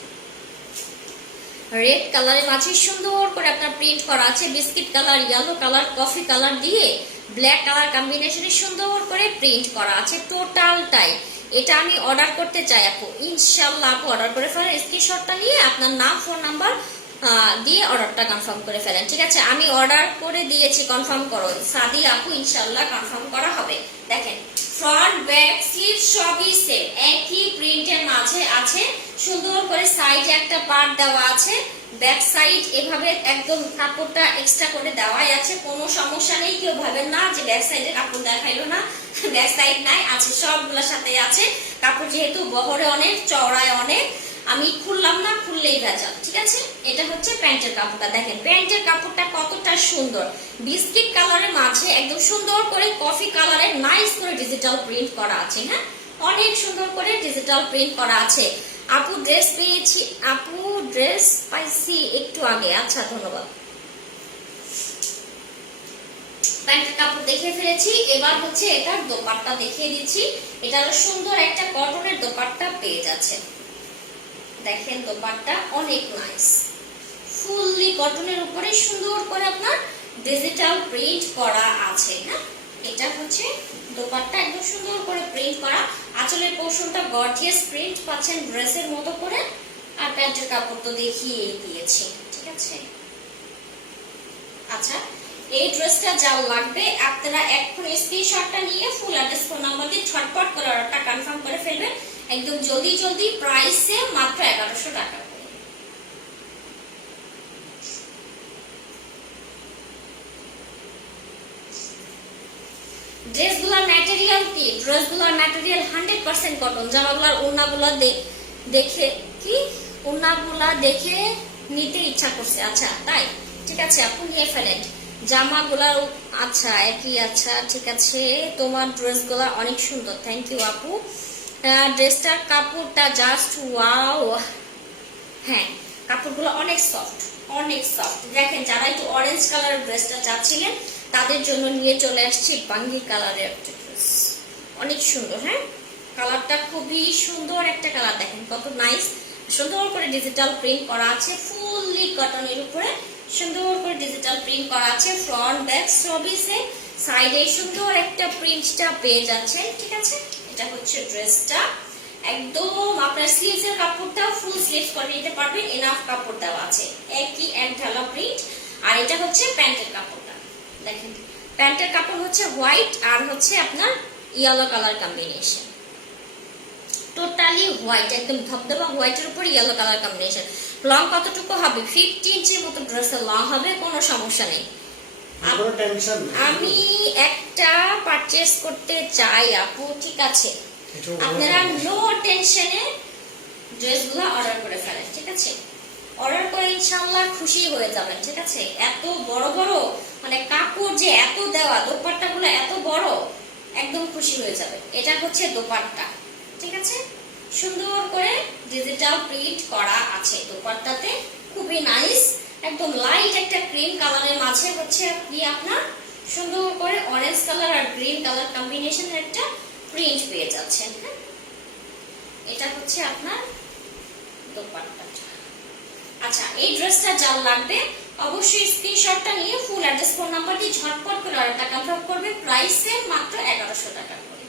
রেড কালারের মাঝে সুন্দর করে আপনার প্রিন্ট করা আছে। Biscuit colour, yellow colour, coffee colour দিয়ে ব্ল্যাক কালার কম্বিনেশনে সুন্দর করে প্রিন্ট করা আছে টোটালটাই। এটা আমি অর্ডার করতে চাই আপু, ইনশাআল্লাহ আপু অর্ডার করে ফেলেন। স্ক্রিনশটটা নিয়ে আপনার নাম ফোন নাম্বার দিয়ে অর্ডারটা কনফার্ম করে ফেলেন, ঠিক আছে? আমি অর্ডার করে দিয়েছি, কনফার্ম করো সাদি আপু, ইনশাআল্লাহ কনফার্ম করা হবে। দেখেন ফ্রন্ট ব্যাক স্লিভ সবই সেম, একই প্রিন্টের মাঝে আছে। সুন্দর করে সাইডে একটা পার্ট দেওয়া আছে, ব্যাক সাইড এভাবে একদম কাপড়টা এক্সট্রা করে দেওয়াই আছে, কোনো সমস্যা নেই। কেউ ভাবেন না যে ব্যাক সাইডে কাপড় দেখাইলো না, ব্যাক সাইড নাই, আছে, সবগুলোর সাথে আছে। কাপড় যেহেতু বহরে অনেক, চওড়ায় অনেক, আমি খুললাম না, খুললেই ভেজাল, ঠিক আছে? এটা হচ্ছে প্যান্টের কাপড়টা। দেখেন প্যান্টের কাপড়টা কতটা সুন্দর, বিস্কিট কালারের মাঝে একদম সুন্দর করে কফি কালারের নাইস করে ডিজিটাল প্রিন্ট করা আছে। হ্যাঁ, অনেক সুন্দর করে ডিজিটাল প্রিন্ট করা আছে। আপু ড্রেস পেয়েছি, আপু ড্রেস পাইছি একটু আগে। আচ্ছা ধন্যবাদ। প্যান্টের কাপড় দেখে ফেলেছি, এবার হচ্ছে এটার দোপাট্টা দেখিয়ে দিচ্ছি। এটা সুন্দর একটা কটনের দোপাট্টা পেয়ে যাচ্ছে। দেখেন দোপাট্টা অনেক নাইস, ফুললি কটনের উপরে সুন্দর করে আপনার ডিজিটাল প্রিন্ট করা আছে। হ্যাঁ, এটা হচ্ছে দোপাট্টা, একদম সুন্দর করে প্রিন্ট করা। আঁচলের পোর্শনটা গর্জিয়াস প্রিন্ট পাচ্ছেন ড্রেসের মতো করে। আর প্যান্টের কাপড় তো দেখিয়ে দিয়েছি, ঠিক আছে? আচ্ছা, এই ড্রেসটা যা লাগবে আপনারা এখন স্ক্রিনশটটা নিয়ে ফুল অ্যাড্রেস ফোন নাম্বার দিয়ে ঝটপট করে অর্ডারটা কনফার্ম করে ফেলবেন একদম জলদি জলদি। প্রাইসে মাত্র 1100 টাকা। ড্রেসগুলোর ম্যাটেরিয়াল কি? ড্রেসগুলোর ম্যাটেরিয়াল 100% কটন। জামাগুলোর ওড়নাগুলো দেখে কি ওড়নাগুলো দেখে নিতে ইচ্ছা করছে। আচ্ছা তাই, ঠিক আছে আপু নিয়ে ফেলেন জামাগুলার। আচ্ছা একই, আচ্ছা ঠিক আছে। তোমার ড্রেসগুলো অনেক সুন্দর, থ্যাংক ইউ আপু। ড্রেসটার কাপড়টা জাস্ট ওয়াও। হ্যাঁ, কাপড়গুলো অনেক সফট, অনেক সফট। দেখেন যারা একটু অরেঞ্জ কালারের ড্রেসটা চাচ্ছিলেন তাদের জন্য নিয়ে চলে আসছি বাঙ্গি কালারের একটা ড্রেস, অনেক সুন্দর। হ্যাঁ, কালারটা খুবই সুন্দর একটা কালার। দেখেন কত নাইস, সুন্দর করে ডিজিটাল প্রিন্ট করা আছে, ফুললি কটনের উপরে সুন্দর করে ডিজিটাল প্রিন্ট করা আছে। ফ্রন্ট ব্যাক সবই সেম, সাইডে সুন্দর একটা প্রিন্টটা পেয়ে যাচ্ছেন, ঠিক আছে? এটা হচ্ছে ড্রেসটা, একদম আপনার স্লিভস এর কাপড়টা ফুল স্লিভস করে নিতে পারবেন, এনাফ কাপড় দেওয়া আছে, একই এক ঢালা প্রিন্ট। আর এটা হচ্ছে প্যান্টের কাপড়টা। দেখেন প্যান্টের কাপড় হচ্ছে হোয়াইট আর হচ্ছে আপনার yellow colour combination, totally white, একদম ধবধবা হোয়াইটের উপর ইয়েলো কালার কম্বিনেশন। লং কতটুকু হবে? 50 ইঞ্চির মতো ড্রেসের লং হবে, কোনো সমস্যা নেই। আমি একটা পারচেজ করতে চাই আপু, ঠিক আছে? আপনারা নো টেনশনে ড্রেসগুলো অর্ডার করে ফেলেন, ঠিক আছে? অর্ডার করে ইনশাআল্লাহ খুশি হয়ে যাবেন, ঠিক আছে? এত বড় বড় মানে কাপড় যে এত দেওয়া, দোপাট্টাগুলো এত বড়, একদম খুশি হয়ে যাবে। এটা হচ্ছে দোপাট্টা, ঠিক আছে? সুন্দর করে ডিজিটাল প্রিন্ট করা আছে দোপাট্টাতে, খুবই নাইস। একদম লাইট একটা ক্রিম কালারের মাঝে হচ্ছে কি আপনার সুন্দর করে অরেঞ্জ কালার আর গ্রিন কালার কম্বিনেশনের একটা প্রিন্ট পেয়ে যাচ্ছেন। হ্যাঁ, এটা হচ্ছে আপনার দোপাট্টাটা। আচ্ছা, এই ড্রেসটা যার লাগবে অবশ্যই স্ক্রিনশটটা নিয়ে ফুল অ্যাড্রেস ফোন নাম্বার দিয়ে ঝটপট করে অর্ডারটা কনফার্ম করবে। প্রাইসে মাত্র 1100 টাকা করে।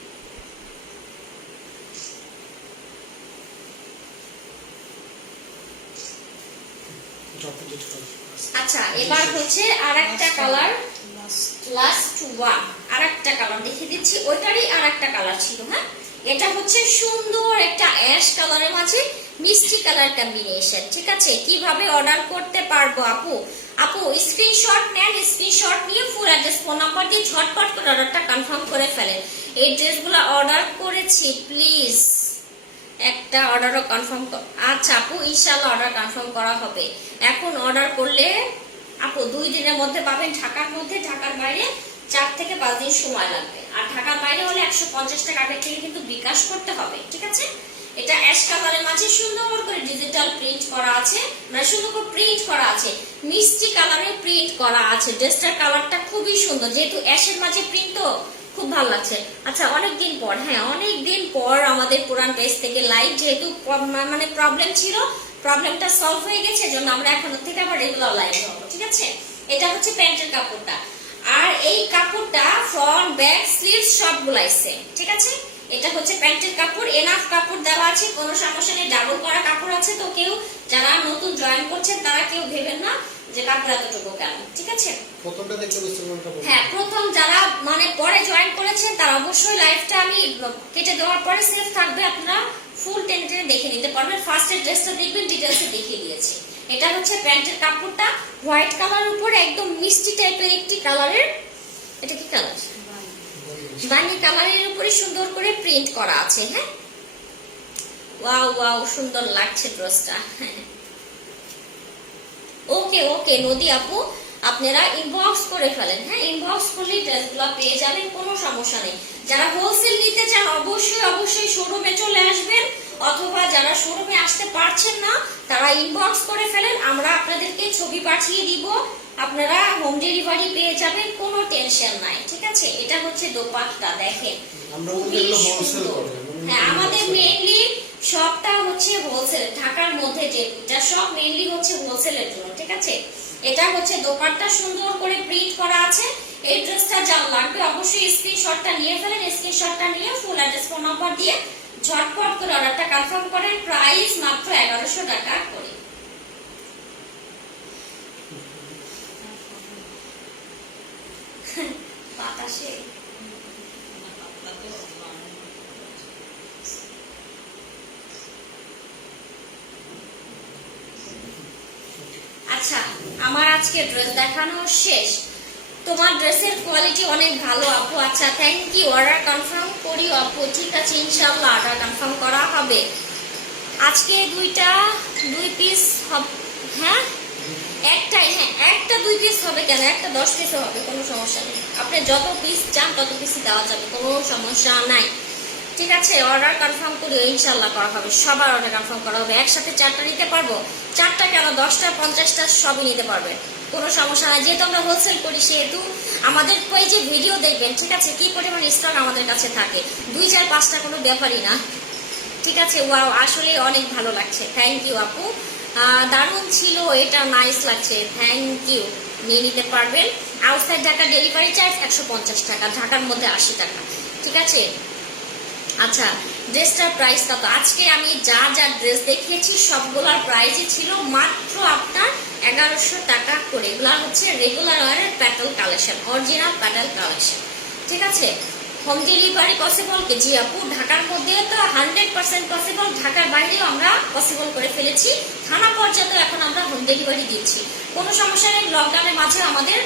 আচ্ছা এবার হচ্ছে আরেকটা কালার, লাস্ট ওয়ান আরেকটা কালার দেখিয়ে দিচ্ছি, ওইটারই আরেকটা কালার ছিল। হ্যাঁ এটা হচ্ছে সুন্দর একটা অ্যাশ কালারের মাঝে মিষ্টি কালার কম্বিনেশন। ঠিক আছে, কিভাবে অর্ডার করতে পারবো আপু? আপু স্ক্রিনশট নেন, স্ক্রিনশট নিয়ে ফুল অ্যাড্রেস ফোন নাম্বার দিয়ে ঝটপট করে অর্ডারটা কনফার্ম করে ফেলেন। এই ড্রেসগুলো অর্ডার করেছি, প্লিজ একটা অর্ডারও কনফার্ম। আচ্ছা আপু ইনশাআল্লাহ অর্ডার কনফার্ম করা হবে। এখন অর্ডার করলে আপু 2 দিনের মধ্যে পাবেন ঢাকার মধ্যে, ঢাকার বাইরে 4 থেকে 5 দিন সময় লাগবে। আর ঢাকার বাইরে হলে 150 টাকা আগে থেকে কিন্তু বিকাশ করতে হবে। ঠিক আছে, এটা অ্যাশ কালারের মাঝে সুন্দর করে ডিজিটাল প্রিন্ট করা আছে, মানে সুন্দর করে প্রিন্ট করা আছে, মিষ্টি কালারে প্রিন্ট করা আছে। ড্রেসটার কালারটা খুবই সুন্দর, যেহেতু অ্যাশের মাঝে প্রিন্ট তো খুব ভালো লাগছে। আচ্ছা অনেকদিন পর, হ্যাঁ অনেকদিন পর আমাদের পুরান পেজ থেকে লাইভ, যেহেতু মানে প্রবলেম ছিল, প্রবলেমটা সলভ হয়ে গেছে, জন্য আমরা এখন থেকে আবার রেগুলার লাইভ হবো। ঠিক আছে, এটা হচ্ছে প্যান্টের কাপড়টা, আর এই কাপড়টা ফ্রন্ট ব্যাক স্লিভস সবগুলাই আছে। ঠিক আছে, এটা হচ্ছে প্যান্টের কাপড়, এনাফ কাপড় দেওয়া আছে, কোনো সমস্যা নেই, ডাবল করা কাপড় আছে। তো কেউ যারা নতুন জয়েন করছেন তারা কেউ ভেবেন না যে কাপড় এতটুকু কেন। ঠিক আছে, প্রথমটা দেখতে বুঝতে পারবেন। হ্যাঁ প্রথম যারা মানে পরে জয়েন করেছেন তারা অবশ্যই লাইভটা আমি কেটে দেওয়ার পরে সেভ থাকবে, আপনারা ফুল টেনে দেখে নিতে পারবেন। ফার্স্টের ড্রেসটা দেখবেন, ডিটেইলসে দেখিয়ে দিয়েছি। এটা হচ্ছে প্যান্টের কাপড়টা, হোয়াইট কালারের উপরে একদম মিষ্টি টাইপের একটি কালারের, এটা কি কালার, বানি কালারের উপরে সুন্দর করে প্রিন্ট করা আছে। হ্যাঁ ওয়াও ওয়াও সুন্দর লাগছে ড্রেসটা। হ্যাঁ ওকে ওকে নদী আপু, আপনারা ইনবক্স করে ফেলেন। হ্যাঁ ইনবক্স করলে ড্রেসগুলো পেয়ে যাবেন, কোনো সমস্যা নেই। যারা হোলসেল নিতে চান অবশ্যই অবশ্যই শোরুমে চলে আসবেন, অথবা যারা শোরুমে আসতে পারছেন না তারা ইনবক্স করে ফেলেন, আমরা আপনাদেরকে ছবি পাঠিয়ে দিব, আপনারা হোম ডেলিভারি পেয়ে যাবেন, কোনো টেনশন নাই। ঠিক আছে, এটা হচ্ছে দোপাট্টা, দেখেন হ্যাঁ আমাদের মেইনলি সবটা হচ্ছে হোলসেল, ঢাকার মধ্যে যেটা সব মেইনলি হচ্ছে হোলসেলের জন্য। ঠিক আছে, এটা হচ্ছে দোপাট্টা সুন্দর করে প্রিন্ট করা আছে। এই ড্রেসটা যা লাগবে অবশ্যই স্ক্রিনশটটা নিয়ে ফেলেন, স্ক্রিনশটটা নিয়ে ফুল অ্যাড্রেস ফোন নাম্বার দিয়ে ঝটপট করে অর্ডারটা কনফার্ম করেন। প্রাইস মাত্র 1100 টাকা করে। বাতাসে আচ্ছা আমার আজকে ড্রেস দেখানো শেষ। তোমার ড্রেসের কোয়ালিটি অনেক ভালো আপু। আচ্ছা থ্যাংক ইউ, অর্ডার কনফার্ম করি আপু। ঠিক আছে ইনশাআল্লাহ অর্ডার কনফার্ম করা হবে। আজকে দুই পিস হবে। হ্যাঁ একটাই, হ্যাঁ একটা 2 পিস হবে কেন, একটা 10 পিসও হবে, কোনো সমস্যা নেই। আপনি যত পিস চান তত পিসই দেওয়া যাবে, কোনো সমস্যা নাই। ঠিক আছে, অর্ডার কনফার্ম করি ইনশাআল্লাহ করা হবে, সবার অর্ডার কনফার্ম করা হবে। একসাথে 4টা নিতে পারবো, 4টা কেন 10টা 50টা সবই নিতে পারবে, কোনো সমস্যা নাই। যেহেতু আমরা হোলসেল করি সেহেতু আমাদের পেজে ভিডিও দেখবেন। ঠিক আছে, কি পরিমাণ স্টক আমাদের কাছে থাকে, 2 4 5টা কোনো ব্যাপারই না। ঠিক আছে, ওয়াও আসলে অনেক ভালো লাগছে, থ্যাংক ইউ আপু, দারুণ ছিল, এটা নাইস লাগছে, থ্যাংক ইউ। নিয়ে নিতে পারবেন। আউটসাইড ঢাকা ডেলিভারি চার্জ 150 টাকা, ঢাকার মধ্যে 80 টাকা। ঠিক আছে, আচ্ছা ড্রেসটার প্রাইস কত? আজকে আমি যা যা ড্রেস দেখিয়েছি সবগুলোর প্রাইসই ছিল মাত্র আপনার 1100 টাকা করে। এগুলো হচ্ছে রেগুলার ওয়ারের Patel collection, original Patel collection. ঠিক আছে, হোম ডেলিভারি পসিবল কি? জি আপু, ঢাকার মধ্যে তো 100% পসিবল, ঢাকার বাইরেও আমরা পসিবল করে ফেলেছি, থানা পর্যায়ে এখন আমরা হোম ডেলিভারি দিচ্ছি, কোনো সমস্যা নেই। লকডাউনের মাঝে আমাদের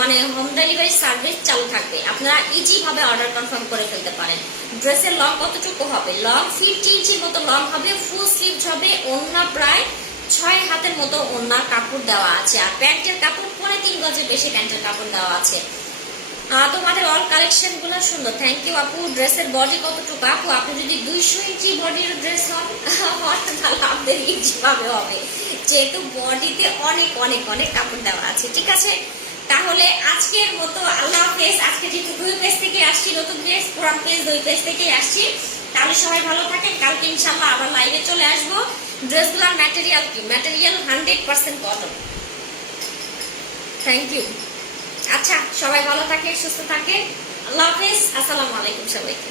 মানে হোম ডেলিভারি সার্ভিস চালু থাকবে, আপনারা ইজি ভাবে অর্ডার কনফার্ম করে ফেলতে পারেন। ড্রেসের লং কতটুকু হবে? লং 50 ইঞ্চির মতো লং হবে, ফুল স্লিভ হবে, ওড়না প্রায় 6 হাতের মতো ওড়নার কাপড় দেওয়া আছে, আর প্যান্টের কাপড় 3.5 গজের বেশি প্যান্টের কাপড় দেওয়া আছে। তোমাদের অল কালেকশন গুলো সুন্দর, থ্যাংক ইউ আপু। ড্রেসের বডি কতটুকু? আপু আপনি যদি 200 ইঞ্চি বডির ড্রেস হন তাহলে আপনাদের ইঞ্চি ভাবে হবে, যেহেতু বডিতে অনেক অনেক অনেক কাপড় দেওয়া আছে। ঠিক আছে, তাহলে আজকের মতো আল্লাহ হাফেজ। আজকে যেহেতু 2 পেজ থেকে আসছি, নতুন পেজ পুরান পেজ 2 পেজ থেকেই আসছি, তাহলে সবাই ভালো থাকেন। কালকে ইনশাআল্লাহ আবার লাইভে চলে আসবো। ড্রেসগুলোর ম্যাটেরিয়াল কি? Material 100% cotton. Thank you. আচ্ছা সবাই ভালো থাকে, সুস্থ থাকে, আল্লাহ হাফেজ, আসসালামু আলাইকুম সবাইকে।